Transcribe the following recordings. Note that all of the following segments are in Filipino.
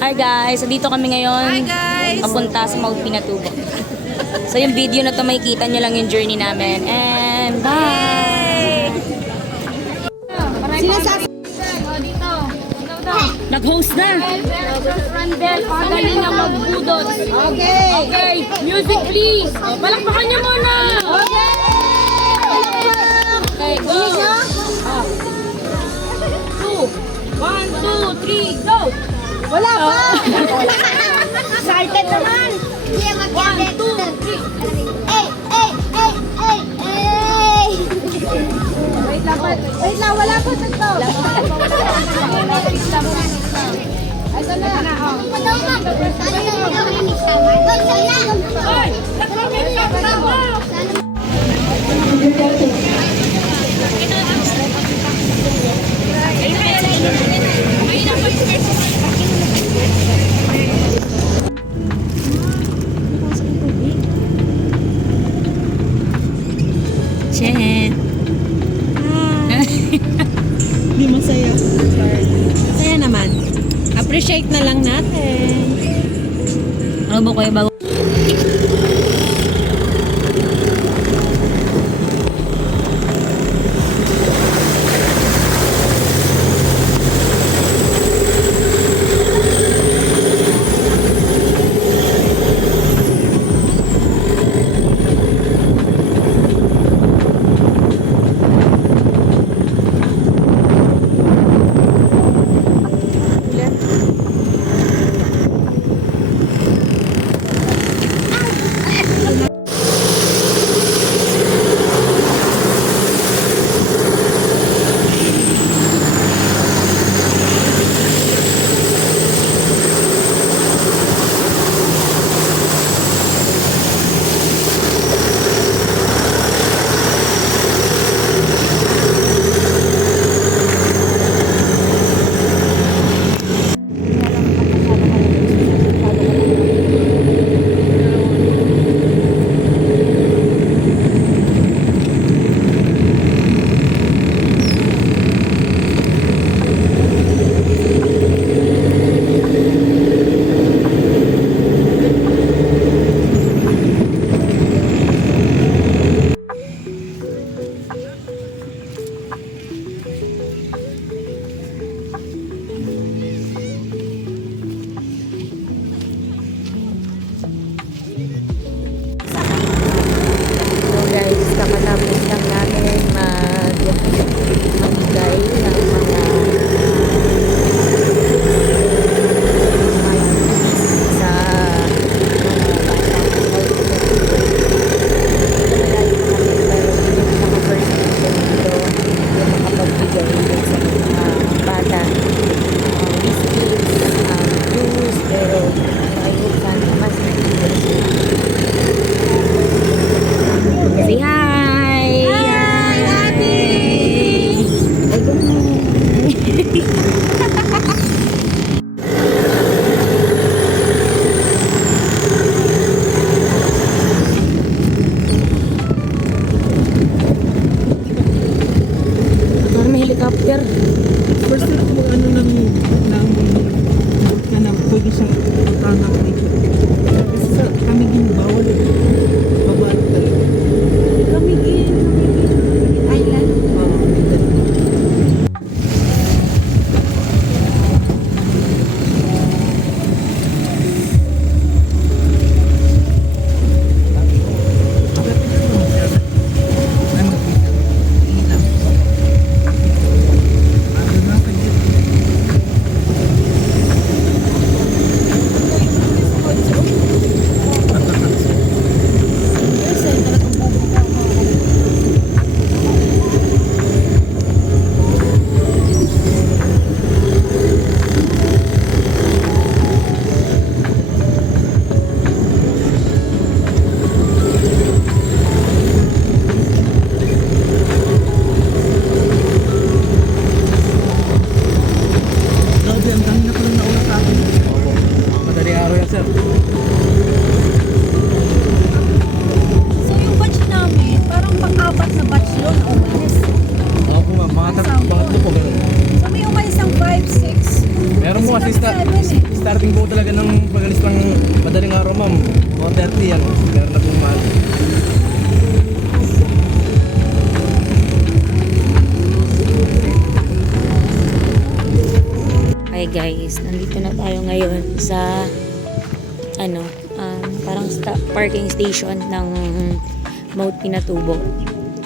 Hi guys, dito kami ngayon. Hi guys! Papunta sa Mount Pinatubo. So yung video na to makikita nyo lang yung journey namin. And bye! Nag-host na! Randel, pagaling na magbudot. Okay! Okay, music please! Palakpakan niya muna! Okay! Okay, go! 2, 1, 2, 3, go! Wala pa! Excited naman! Hindi mag-edit. 1, 2, 3. Ay! Wait lang, wala pa sa to. Ay, ito na. Padaw na. Ano yung mag-remix naman? Hoy, sa'yo na! Hoy! Chen! Hindi masaya. Masaya naman. Appreciate na lang natin. Ano ba kayo bago? Kakatapos lang namin magbigay ng mga sa bata juice, pero nakaibukan mas say hi! Hi, Ate! Parang may helicopter. First time ko ano ng na pwede siyang puntahan ng nature. Kasi sa kami ginbawal babalo talaga. Kami island. Meron mo kasi sa starting po talaga ng pag-alis ng madaling araw, ma'am. 1:30 yan. Meron na pong mahal. Hi guys, nandito na tayo ngayon sa parang parking station ng Mount Pinatubo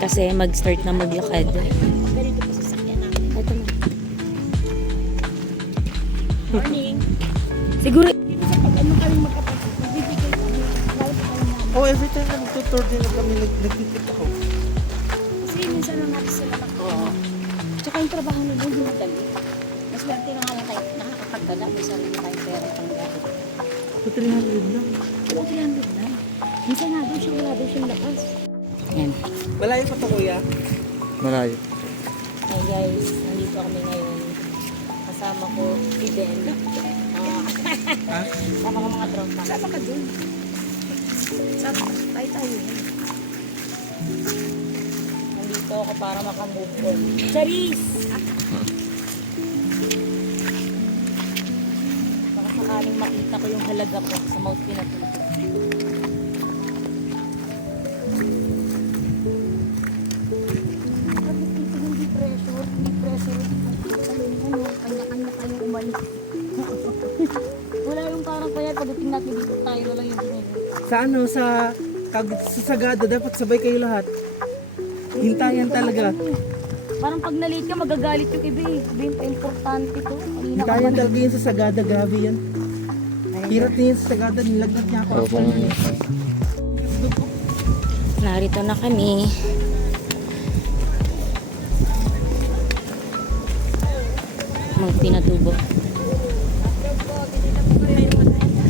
kasi mag-start na maglakad. Ito na. Morning. Siguro Oh, every time na magtutour din lang kami, nagtitip ako. kasi minsan lang natin sila tsaka yung trabaho nila hindi madali. Mas swerte na nga lang tayo nakakapagdala. May sarili tayong pera pang gamit. So, 300 lang. Pero 300 na. Minsan nga doon siya, wala doon siyang lakas. Yan. Malayo pa to, kuya? Malayo. Hi guys, nandito kami ngayon. Kasama ko si Ben. Kasama ko mga tropa. Kasama ka dun. Tayo. Nandito ako para makamove on. Charis! Baka sakaling makita ko yung halaga ko sa Mount Pinatubo. Hindi pressure. Kanya-kanya kayo umalik. Wala yung parang kaya pagdating natin dito tayo lang yung ginagawa. Sa Sagada, dapat sabay kayo lahat. Hintayan talaga. Parang pag na-late ka, magagalit yung iba eh. Sabihin pa, importante to. Hintayan talaga yun sa Sagada, grabe yan. Hirap niya yun sa Sagada, nilagnat niya ako. Narito na kami. Mount Pinatubo.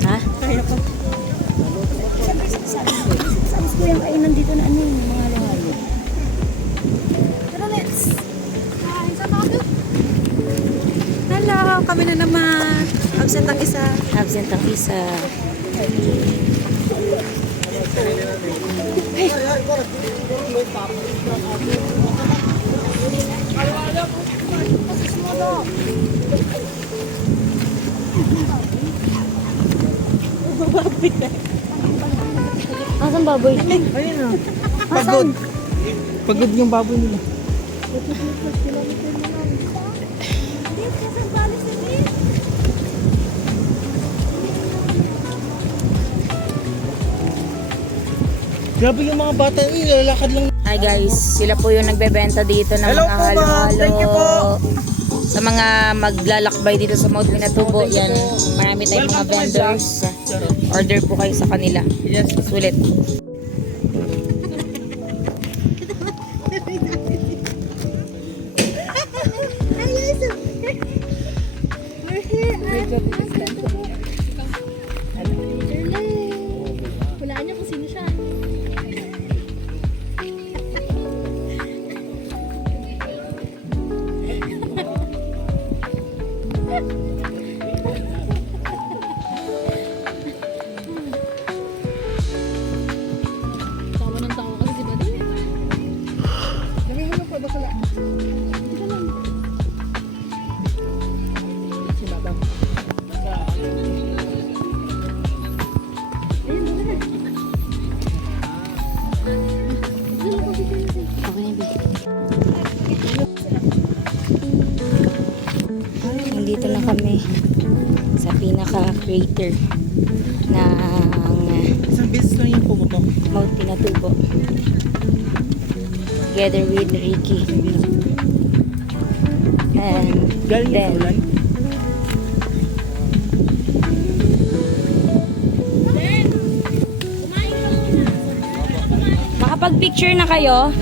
Ha? Kaya ko. Sabis ko yung kainan dito na yung mga halo-halo. Pero let's kain sa mga Hello, kami na naman. Absent ang isa. Absent ang isa. Asan baboy? Ayun na. Pagod. Pagod yung baboy nila. Grabe yung mga bata, lalakad lang. Hi guys, sila po yung nagbebenta dito ng Hello mga po, ma'am. halo-halo. Thank you po. Sa mga maglalakbay dito sa Mount Pinatubo, yan. Marami tayong mga vendors. Order po kayo sa kanila. Yes. Sulit. Hulaan niyo kung sino siya. Tawa ng tawa kasi si Bading. Nangihalo pa ba sila? Si Madam. Okay na, babe. Nandito na kami sa pinaka-crater ng Isang beses lang yung pumutok. Mount Pinatubo. Together with Ricky. And Galing yung then, ulan. makapag-picture na kayo?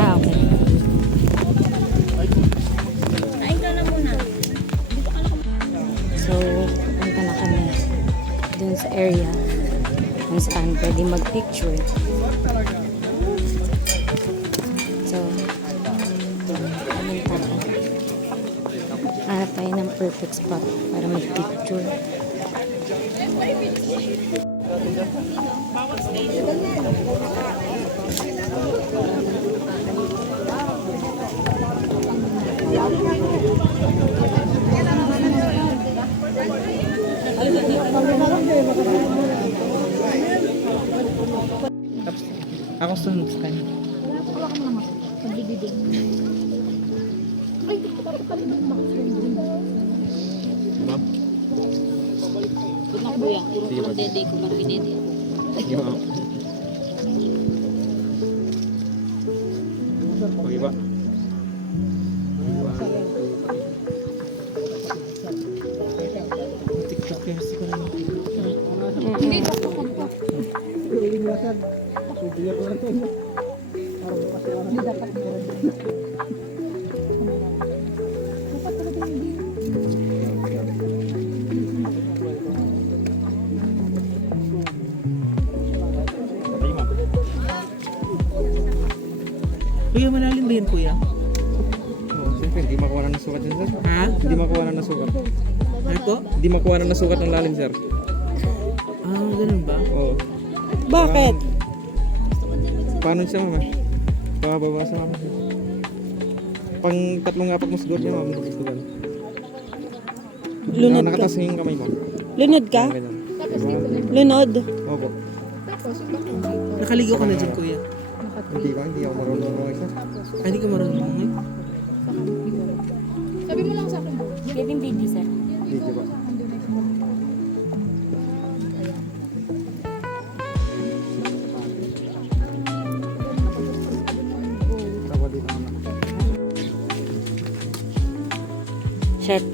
Ah, okay. So, punta na kami dun sa area kung saan pwede mag-picture. So, anong tayo? Hanap tayo ng perfect spot para mag-picture. Tapos, ako sunod sa kanya. Wala ka naman. Nagbibigay. Ay, dapat pala doon makasundin. Ma'am? Doon na kuya, puro puro dede ko lang pinede. Sige, ma'am. Okay ba? TikTokers ko rin. Hindi, ako po. Okay, ma'am. Kuya, malalim ba yan, kuya? Oo, siyempre, hindi makuha na ng sukat yan, sir. Ha? Hindi makuha na ng sukat. Ano po? Hindi makuha na ng sukat ng lalim, sir. Ah, ganun ba? Oo. Bakit? Paano siya, ma'am? Pababa sa ma'am. Pang tatlong apat mo siguro niya, ma'am. Hindi sugat. Lunod ka. Nakatas yung kamay, ma'am. Lunod ka? Ganyan. Lunod. Opo. Nakaligo ka na dyan, kuya. Hindi ako marunong mga isa. Ah, hindi ka marunong. Eh? Sabi mo lang sa akin. Kevin Baby, sir. Dito ba? Tawa dito naman. Shit.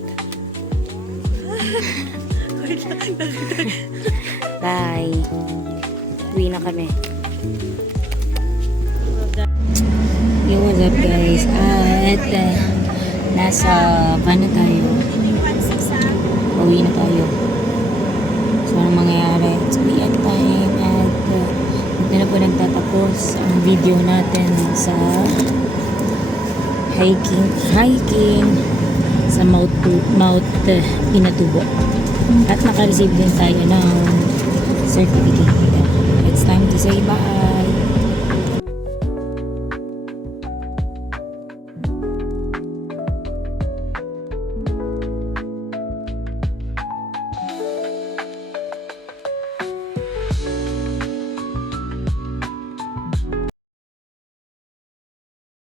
Bye. Uwi na kami. Yo, what's up guys? At nasa paano tayo? Uwi na tayo. So, anong mangyayari? It's uwi at time at ito na po nagtatapos ang video natin sa hiking sa Mount Pinatubo. At naka-receive din tayo ng certificate. It's time to say bye.